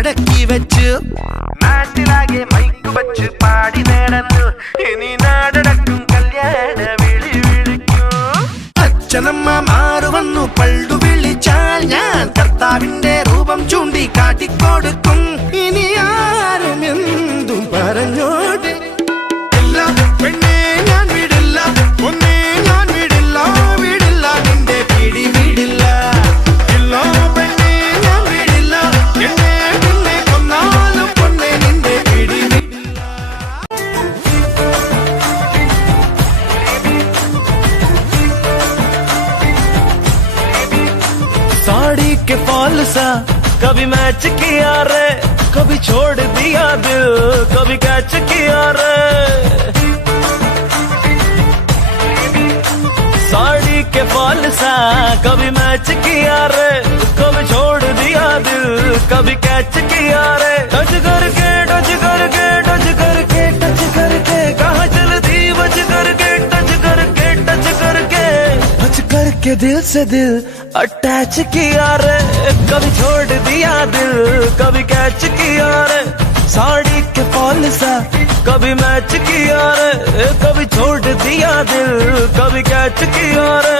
മടക്കി വെച്ചു നാട്ടിലാകെ മൈക്ക് വച്ച് പാടി നടന്നു ഇനി നാടടക്കും കല്യാണ വിളി വിളിക്കൂ അച്ഛനമ്മ മാറുവന്നു പള്ളു വിളിച്ചാൽ ഞാൻ കർത്താവിന്റെ രൂപം ചൂണ്ടി കാട്ടിക്കൊടുക്കും ഇനി ആരും എന്തും പറഞ്ഞോട്ടെ എല്ലാം പെണ്ണേ ഞാൻ വിടില്ല ഒന്നേ ഞാൻ വിടില്ല വിടില്ല നിന്റെ പിടി വിടില്ല എല്ലോ പെണ്ണേ ഞാൻ വിടില്ല എന്നെ പിന്നെ കൊന്നാലും പൊന്നെ നിന്റെ പിടി വിടില്ല साड़ी के फॉल सा कभी मैच किया रे कभी छोड़ दिया दिल कभी कैच किया रे साड़ी के फॉल सा कभी मैच किया रे कभी छोड़ दिया दिल कभी कैच किया रे टच करके टच करके टच करके टच करके कहाँ चलती बच करके टच करके टच करके टच करके दिल से दिल अटैच किया रे कभी छोड़ दिया दिल कभी कैच किया रे साड़ी के फॉल सा कभी मैच किया रे कभी छोड़ दिया दिल कभी कैच किया रे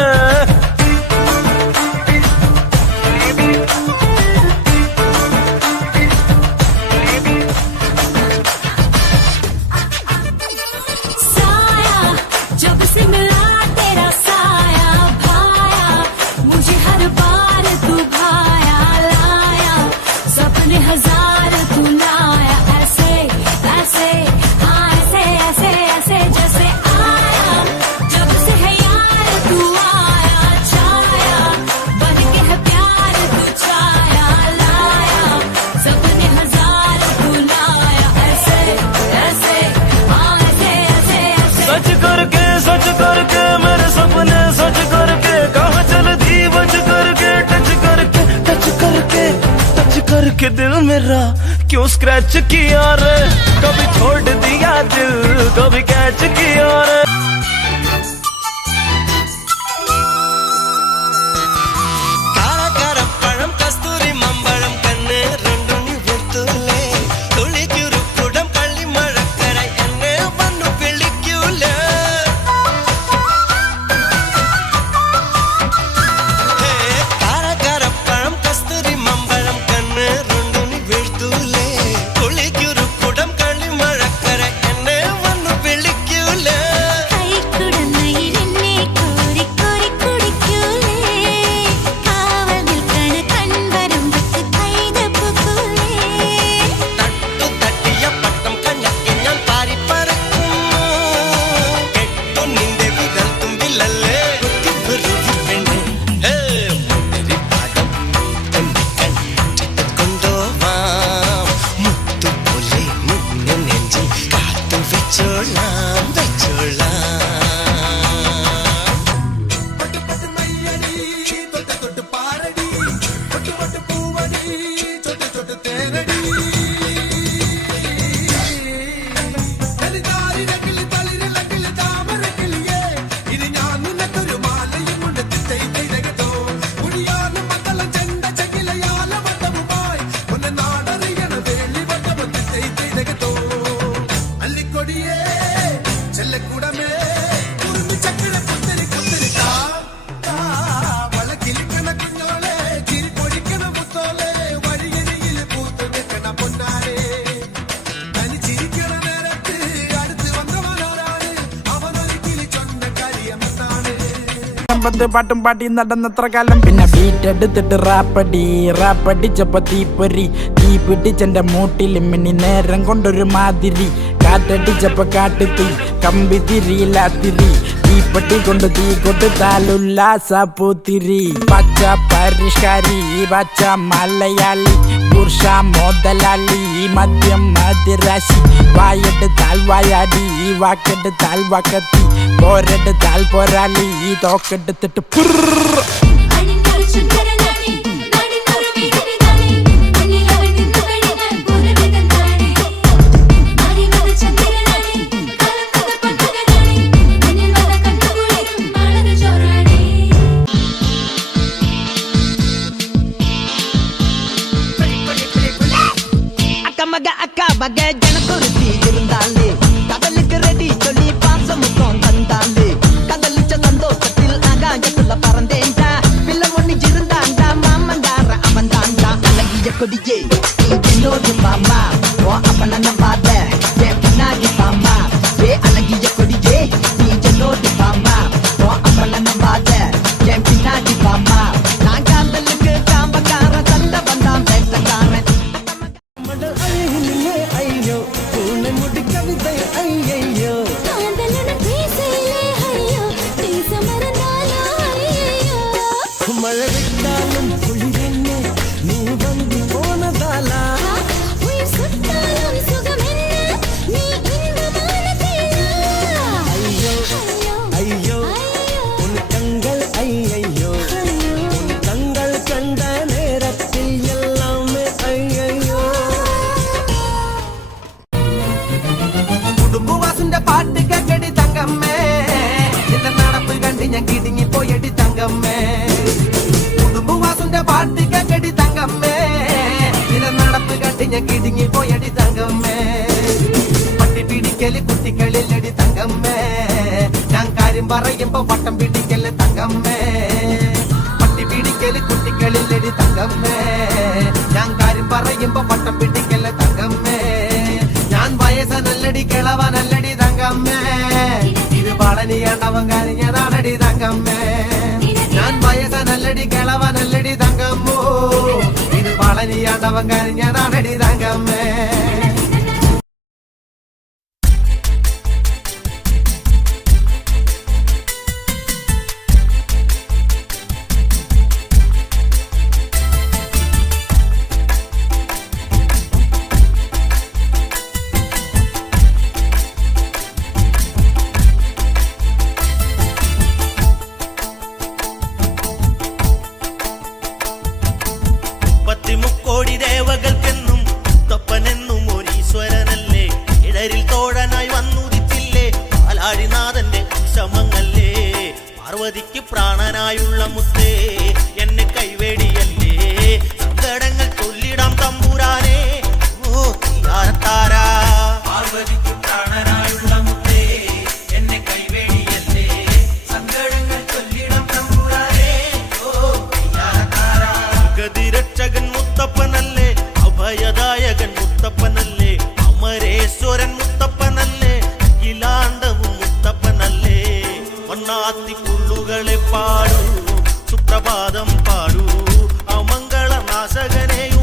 सच करके मेरे सपने सच करके कहाँ चलती बच करके टच करके दिल मेरा क्यों स्क्रैच किया रे कभी छोड़ दिया दिल कभी कैच किया रे പാട്ടും പാട്ടി നടന്നത്ര കാലം പിന്നെ ബീറ്റ് എടുത്തിട്ട് റാപ്പടിച്ചപ്പോ തീപ്പൊരി തീ പിടിച്ചെന്റെ മൂട്ടിൽ മിന്നി നേരം കൊണ്ടൊരു മാതിരി കാറ്റടിച്ചപ്പോ കാട്ടുതീ കമ്പി തിരിയില്ലാത്തിരി തീപ്പെട്ടി കൊണ്ട് തീ കൊടുത്താലുല്ലാസ പൂത്തിരി പച്ച പരിഷ്കാരി പച്ച മലയാളി പുരുഷ മുതലാളി മദ്യം മതിരാശി വായെടുത്താൽ വായാടി വാക്കെടുത്താൽ വാക്കത്തി പോരെടുത്താൽ പോരാളി തോക്കെടുത്തിട്ട് மக அக்கா வக ஜனக்குருத்தி இருந்தாலே கடலுக்கு ரெடி சொல்லி பாசம் முத்தம் தந்தாலே கடலிச்ச சந்தோஷத்தில் ஆகாயத்துல பறந்தேன்டா பிள்ளை ஒண்ணு இருந்தாண்டா மாமங்கார அவன் தாண்டா அழகிய கொடியே நீ என்னோடு மாமா ஓ அப்பன நம்பாத என் பின்னாடி பாமா ஏ அழகிய கொடியே நீ என்னோடு மாமா ஓ அப்பன நம்பாத என் பின்னாடி பாமா நான் காதலுக்கு காம்பக்கார தந்த வந்தான் பேசக்காரன் ஐயோ உன்னை முடி கவிதை ஐயோ மழை விட்டாலும் குளிரென்ன நீ வந்து போனதாலா ஐயோ உன் கண்கள் ஐயோ உன் கண்கள் கண்ட நேரத்தில் எல்லாமே ஐயோ കുടുംബവാസിന്റെ പാട്ട് കേക്കടി തങ്കമ്മേ നിന്റെ നടപ്പ് കണ്ട് ഞാൻ കിടുങ്ങി പോയടി തങ്കമ്മേ കുടുംബവാസിന്റെ പാട്ട് കേക്കടി തങ്കമ്മേ നിന്റെ നടപ്പ് കണ്ട് ഞാൻ കിടുങ്ങി പോയടി തങ്കമ്മേ പട്ടി പിടിക്കല് കുട്ടികളിലടി തങ്കമ്മേ ഞാൻ കാര്യം പറയുമ്പോ വട്ടം പിടിക്കല് തങ്കമ്മേ പട്ടി പിടിക്കല് കുട്ടികളിലടി തങ്കമ്മേ ഞാൻ കാര്യം പറയുമ്പോ വട്ടം പിടിക്കല് തങ്കമ്മേ ഞാൻ വയസ്സനല്ലടി കിളവനല്ലടി തങ്കമ്മേ ഇത് പളനിയാണ്ടവൻ കരഞ്ഞതാണടി തങ്കമ്മേ ഞാൻ വയസ്സനല്ലടി കിളവനല്ലടി തങ്കമ്മോ ഇത് പളനിയാണ്ടവൻ കരഞ്ഞതാണടി തങ്കമ്മേ മുക്കോടി ദേവകൾക്കെന്നും മുത്തപ്പനെന്നും ഒരീശ്വരനല്ലേ ഇടരിൽ തോഴനായി വന്നുദിച്ചില്ലേ പാലാഴിനാഥന്റെ ശമങ്ങല്ലേ പാർവതിക്ക് പ്രാണനായുള്ള മുത്തേ എന്നെ കൈവേടിയല്ലേ സങ്കടങ്ങൾ ചൊല്ലിടാം തമ്പുരാനെ ഓ തീയാരത്താരാ പാർവതിക്ക് പ്രാണനായുള്ള മുത്തേ എന്നെ കൈവേടിയല്ലേ സങ്കടങ്ങൾ ചൊല്ലിടാം തമ്പുരാനെ ഓ തീയാരത്താരാ ഗതിരക്ഷകൻ മുത്തപ്പനല്ലേ അഭയദായകൻ മുത്തപ്പനല്ലേ അമരേശ്വരൻ മുത്തപ്പനല്ലേ അഖിലാണ്ടവും മുത്തപ്പനല്ലേ ഒന്നാത്തി പുള്ളുകളെ പാടൂ സുപ്രഭാതം പാടൂ അമംഗളനാശകനെയും